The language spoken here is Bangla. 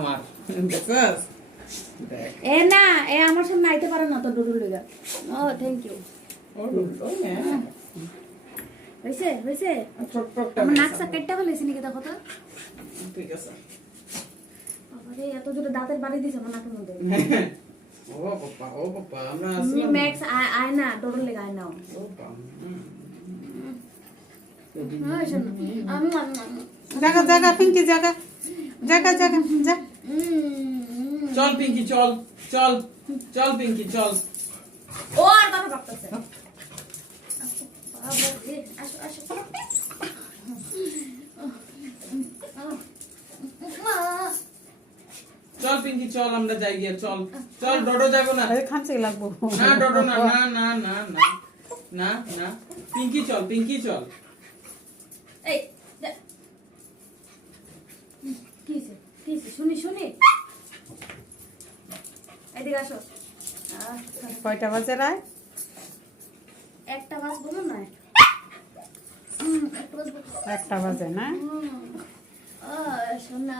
আমার দেখছস দেখ এ না এ আমার সামনে আইতে পারে না তো ডুডুল লিগা ও থ্যাংক ইউ ও লুলো হ্যাঁ হইছে হইছে ছোটটা আমার নাক সাকেটটা ফেলেছি নাকি দেখো তো ঠিক আছে আরে এত জোরে দাঁতের বাড়ি দিছে আমার নাকের মধ্যে ও বাবা আমরা ম্যাক্স আয় না ডুডুল লিগা আয় নাও ও বাবা হ্যাঁ শোনো আমি জায়গা জায়গা পিঙ্কি জায়গা জায়গা জায়গা যা চল পিঙ্কি চল চল চল পিঙ্কি চল ও আর বাবা বাপতাছে বাবা রে আসো আসো চল পিঙ্কি চল আমরা যাই গিয়ে চল চল ডোডো যাবো না আরে খামচে লাগবো না ডোডো না না না না না না না পিঙ্কি চল এই কিছে শুনি শুনি এদিকে আসো কয়টা বাজে রায় একটা বাস বলো না একটা বাস 1টা বাজে না সোনা